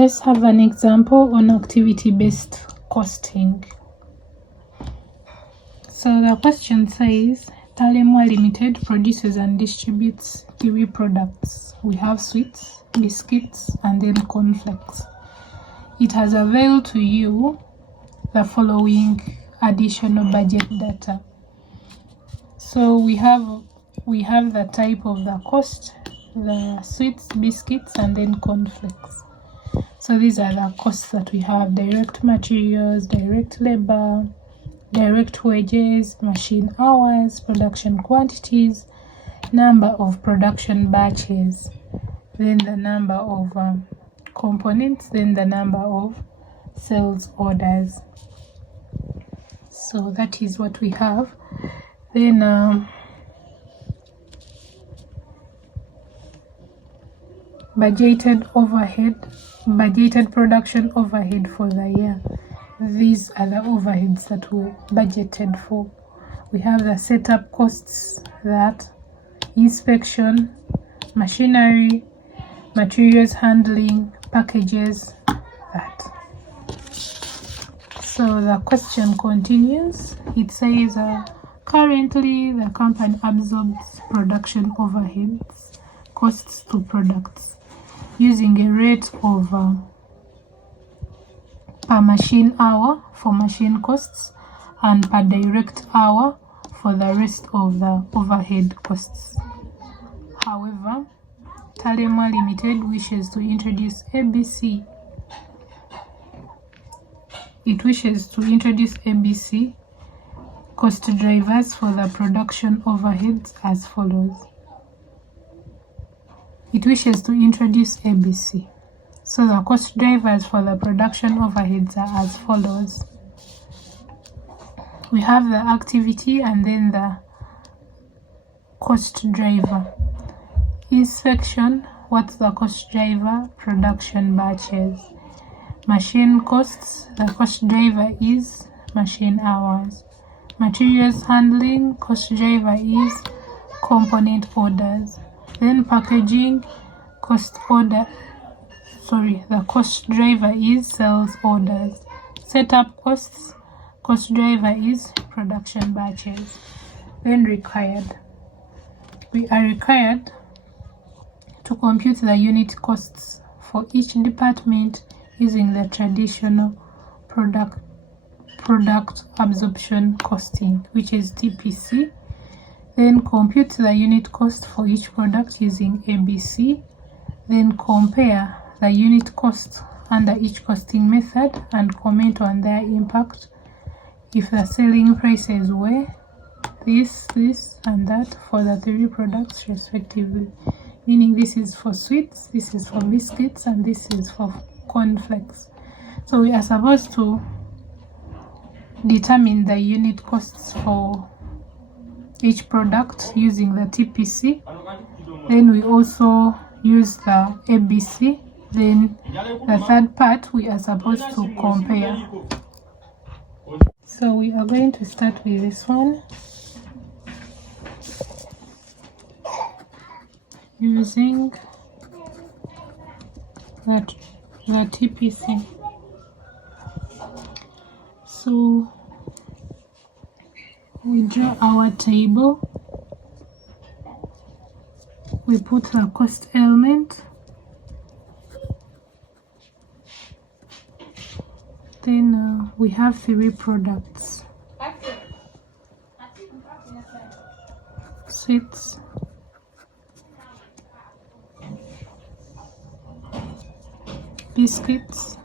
Let's have an example on activity-based costing. So the question says, Talemwa Limited produces and distributes kiwi products. We have sweets, biscuits, and then cornflakes. It has availed to you the following additional budget data. So we have the type of the cost, the sweets, biscuits, and then cornflakes. So these are the costs that we have: direct materials, direct labor, direct wages, machine hours, production quantities, number of production batches, then the number of components, then the number of sales orders. So that is what we have. Then budgeted production overhead for the year. These are the overheads that we budgeted for. We have the setup costs, that inspection, machinery, materials handling, packages, that. So the question continues. It says, currently the company absorbs production overheads, costs to products, using a rate of per machine hour for machine costs and per direct hour for the rest of the overhead costs. However, Talemwa Limited wishes to introduce ABC. It wishes to introduce ABC cost drivers for the production overheads as follows. It wishes to introduce ABC. So the cost drivers for the production overheads are as follows. We have the activity and then the cost driver. Inspection, what's the cost driver? Production batches. Machine costs, the cost driver is machine hours. Materials handling, cost driver is component orders. Then packaging, the cost driver is sales orders. Setup costs, cost driver is production batches. Then required. We are required to compute the unit costs for each department using the traditional product absorption costing, which is TPC. Then compute the unit cost for each product using ABC. Then compare the unit cost under each costing method and comment on their impact if the selling prices were this, and that for the three products respectively. Meaning this is for sweets, this is for biscuits, and this is for cornflakes. So we are supposed to determine the unit costs for each product using the TPC. Then we also use the ABC. Then the third part we are supposed to compare. So we are going to start with this one, using the TPC. So we draw our table, we put the cost element, then we have three products: sweets, biscuits,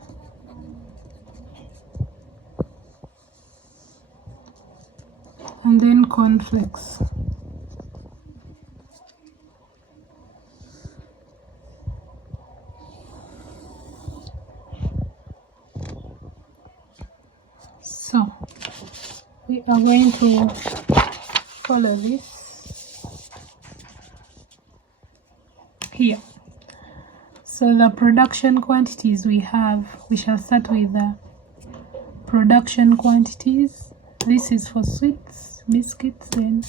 and then cornflakes. So we are going to follow this here. So the production quantities we have, we shall start with the production quantities. This is for sweets, biscuits, then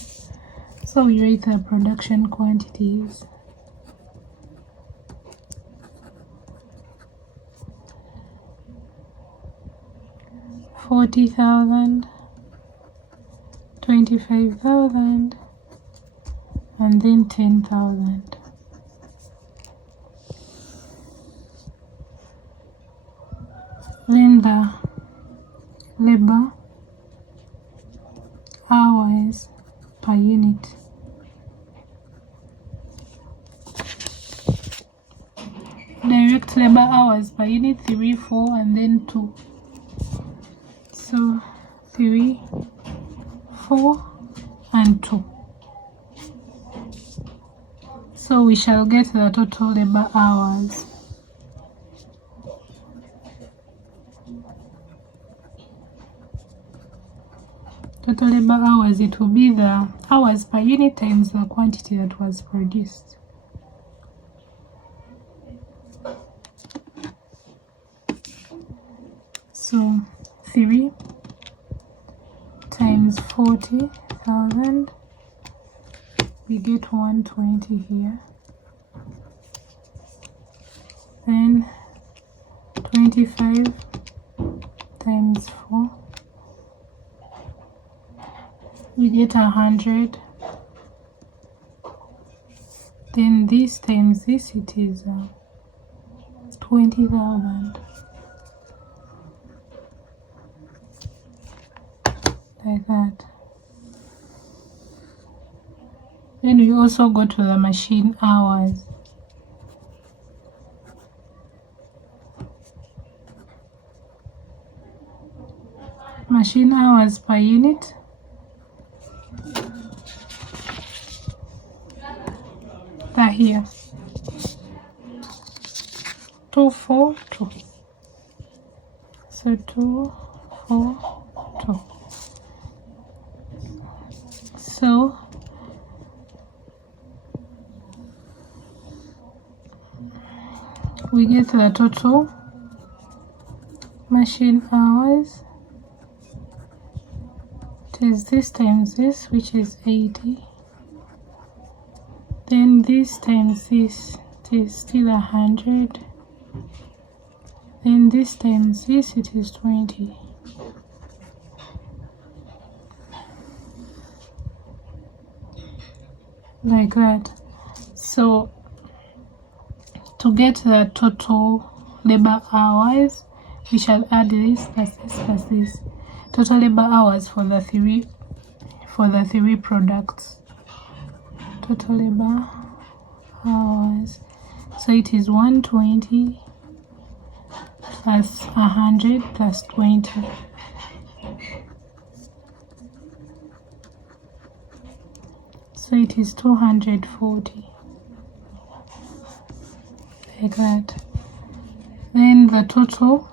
so we write the production quantities. 40,000, 25,000, and then 10,000. Then the labor hours per unit. Direct labor hours per unit, 3, 4, and then 2. So 3, 4, and 2. So we shall get the total labor hours. Total labor hours, it will be the hours per unit times the quantity that was produced. So 3 times 40,000, we get 120 here. Then 25 times 4, we get 100. Then this times this, it is 20,000. Like that. Then we also go to the machine hours. Machine hours per unit. They're here. 242. So 242. So we get the total machine hours. It is this times this, which is 80. Then this times this, it is still 100. Then this times this, it is 20. Like that. So to get the total labor hours, we shall add this plus this plus this. Total labor hours for the three products. Total labor hours. So it is 120 plus 100 plus 20. So it is 240. Like that. Then the total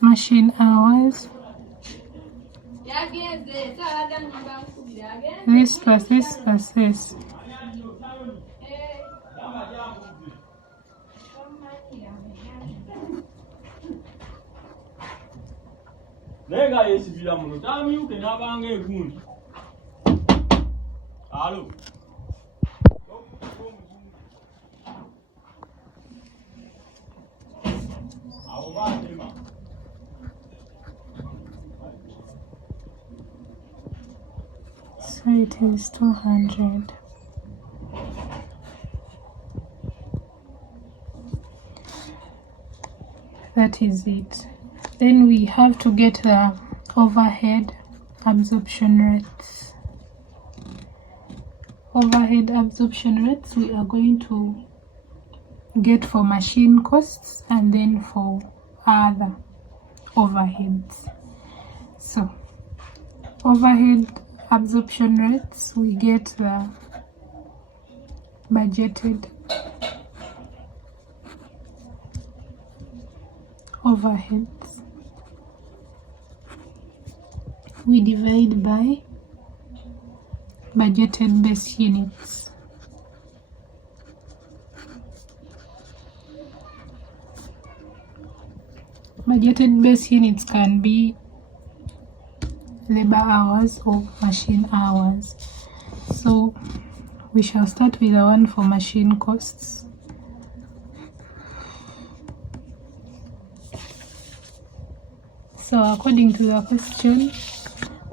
machine hours. This plus this plus this. So it is 200. That is it. Then we have to get the overhead absorption rates. Overhead absorption rates we are going to get for machine costs and then for other overheads. So overhead absorption rates, we get the budgeted overheads. We divide by budgeted base units. Budgeted base units can be labor hours or machine hours. So we shall start with the one for machine costs. So according to the question,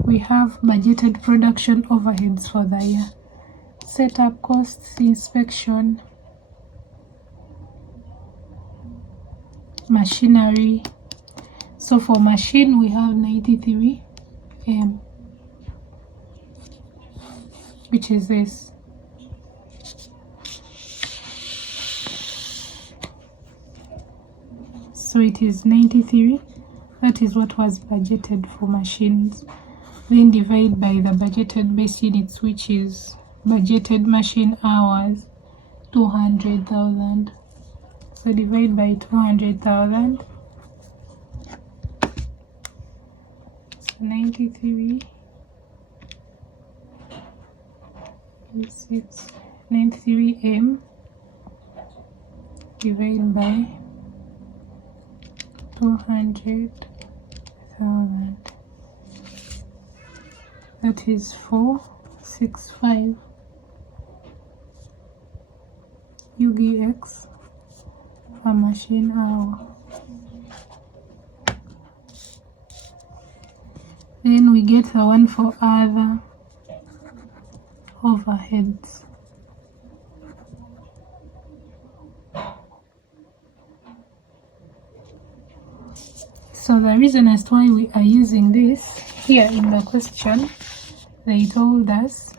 we have budgeted production overheads for the year. Setup costs, inspection, machinery. So for machine, we have 93 M, which is this. So it is 93. That is what was budgeted for machines. Then divide by the budgeted base units, which is budgeted machine hours, 200,000. So divide by 200,000. So 93 is 93 M divided by 200,000. That is 465 UGX per machine hour. Then we get the one for other overheads. So the reason as to why we are using this here in the question, they told us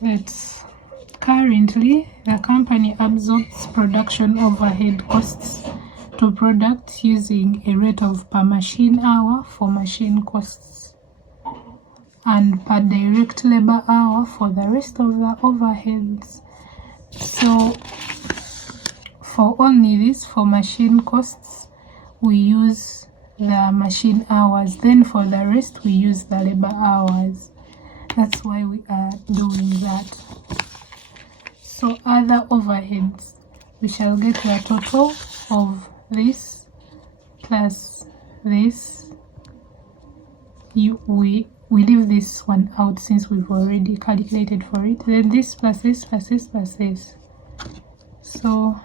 that currently the company absorbs production overhead costs to products using a rate of per machine hour for machine costs and per direct labor hour for the rest of the overheads. So for only this, for machine costs, we use the machine hours. Then for the rest, we use the labor hours. That's why we are doing that. So other overheads, we shall get the total of this plus this. We leave this one out since we've already calculated for it. Then this plus this plus this plus this. So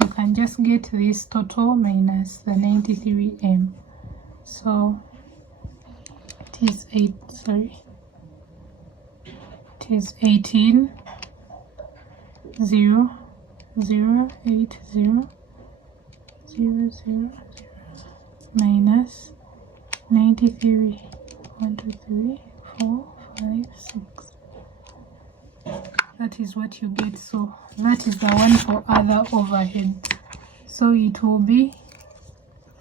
you can just get this total minus the 93 M. So it is 18,080,000 minus 93. 1, 2, 3, 4, 5, 6. That is what you get. So that is the one for other overhead. So it will be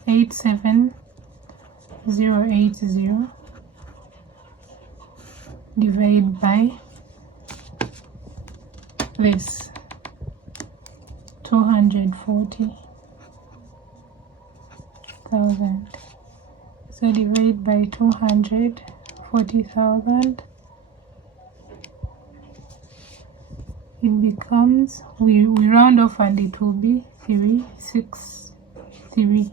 87080 divided by this 240,000. So divide by 240,000. It becomes, we round off and it will be 363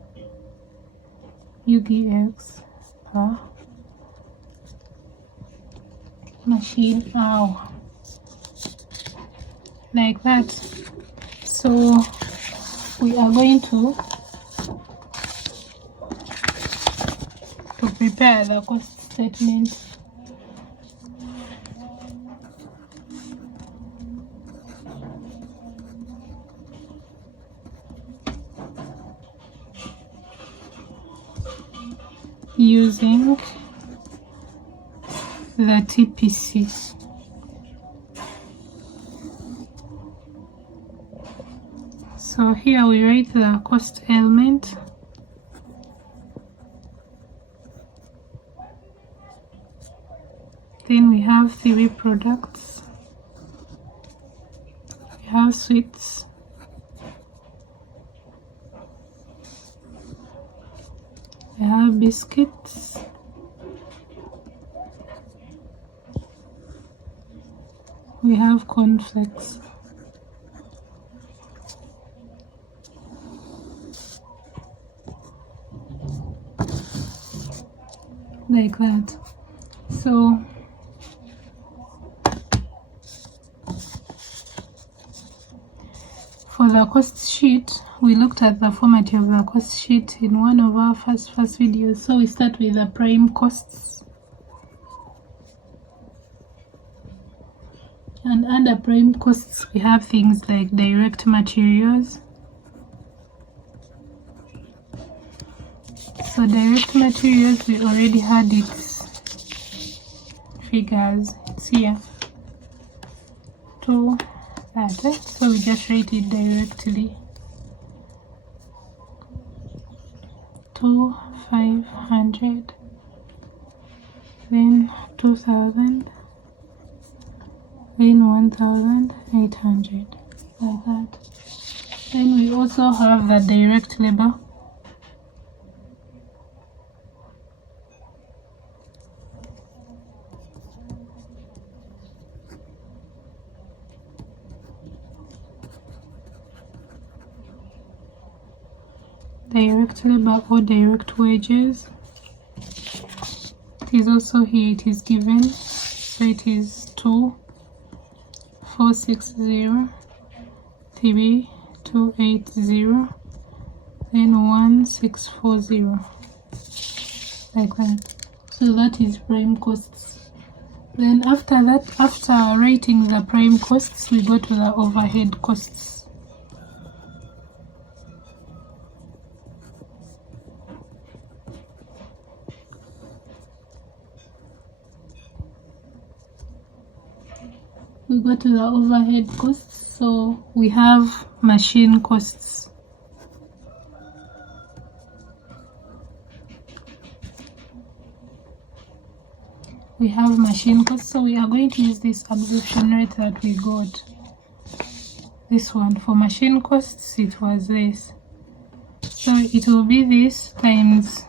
UGX per machine hour, like that. So we are going to prepare the cost statement. Using the TPC. So here we write the cost element. Then we have 3 products. We have sweets, we have biscuits, we have cornflakes. Like that. So For the cost sheet, we looked at the format of the cost sheet in one of our first videos. So we start with the prime costs, and under prime costs we have things like direct materials. So direct materials, we already had its figures. It's here to that, so we just write it directly. 500, then 2000, then 1800, like that. Then we also have the direct labor. Direct labor or direct wages, it is also here, it is given, so it is 2460, 3280, then 1640, like that. So that is prime costs. Then after that, after writing the prime costs, we go to the overhead costs. We go to the overhead costs. So we have machine costs. We have machine costs, so we are going to use this absorption rate that we got. This one for machine costs, it was this. So it will be this times,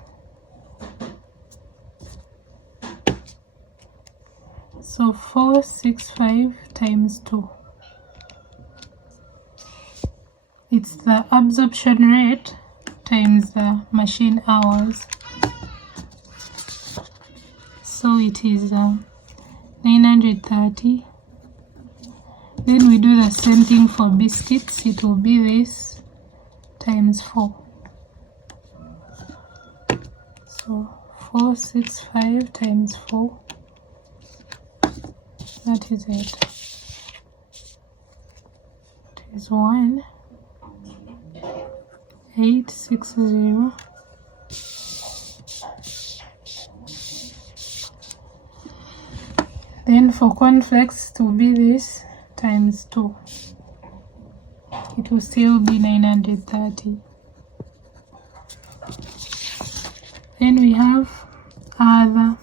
so 465 times 2. It's the absorption rate times the machine hours. So it is 930. Then we do the same thing for biscuits. It will be this times 4. So 465 times 4. That is it. It is 1860. Then for cornflakes, to be this times 2. It will still be 930. Then we have other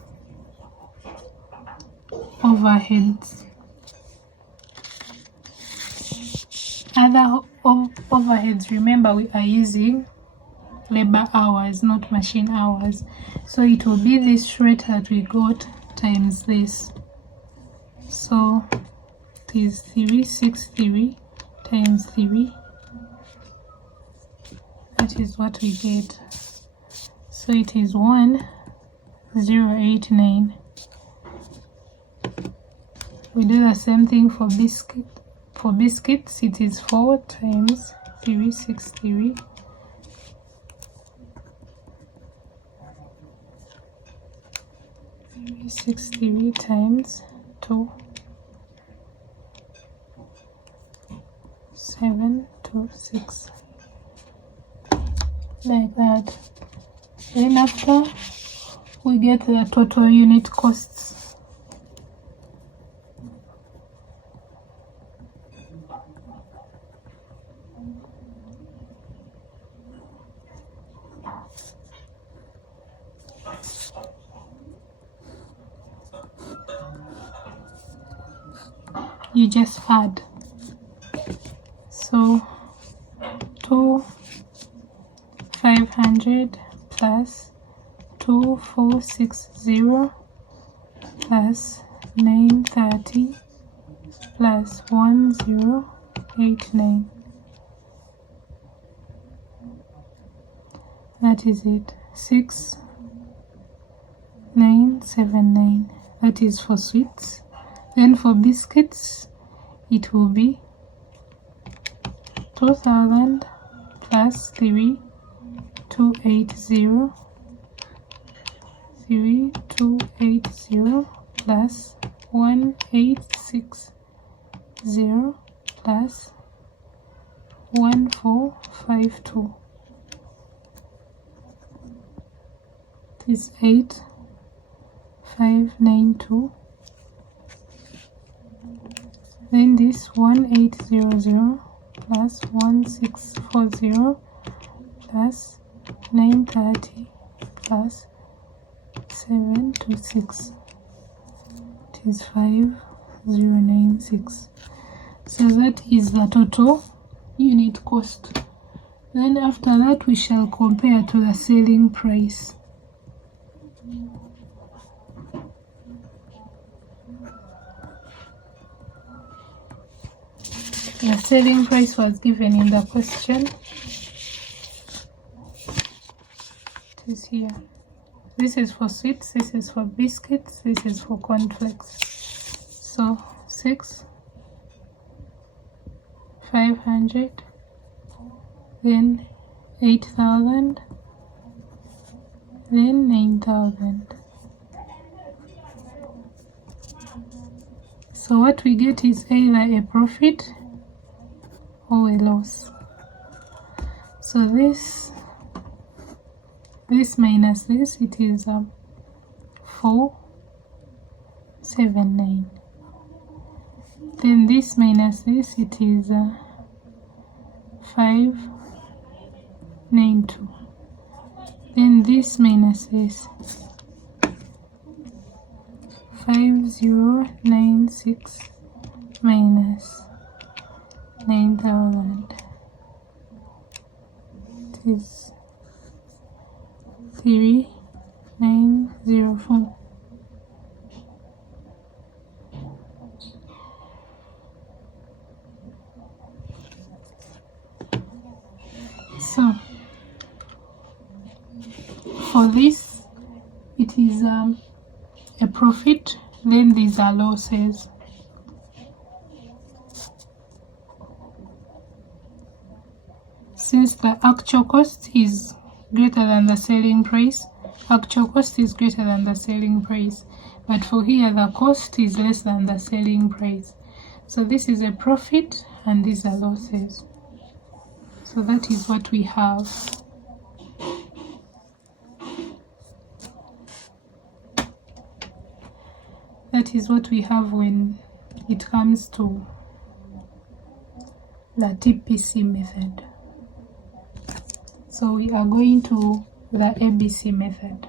overheads. Other overheads, remember we are using labor hours, not machine hours. So it will be this rate that we got times this. So it is 363 times 3. That is what we get. So it is 1089. We do the same thing for biscuit. For biscuits, it is 4 times 363. Times 2. 726. Like that. Then after, we get the total unit costs. You just add. So 500 plus 2460 plus 930 plus 1089. That is it. 6979. That is for sweets. Then for biscuits, it will be 2000 plus 3280, 3280 plus 1860 plus 1452 is 8592. Then this 1800 plus 1640 plus 930 plus 726, it is 5096. So that is the total unit cost. Then after that we shall compare to the selling price. The selling price was given in the question. It is here. This is for sweets, this is for biscuits, this is for cornflakes. So 6,500, then 8,000, then 9,000. So what we get is either a profit or a loss. So this minus this, it is 479. Then this minus this, it is 592. Then this minus this, 5096 minus 9,000. It is 3904. So for this, it is a profit, then these are losses. Since the actual cost is greater than the selling price, actual cost is greater than the selling price, but for here the cost is less than the selling price. So this is a profit and these are losses. So that is what we have. That is what we have when it comes to the TPC method. So we are going to the ABC method.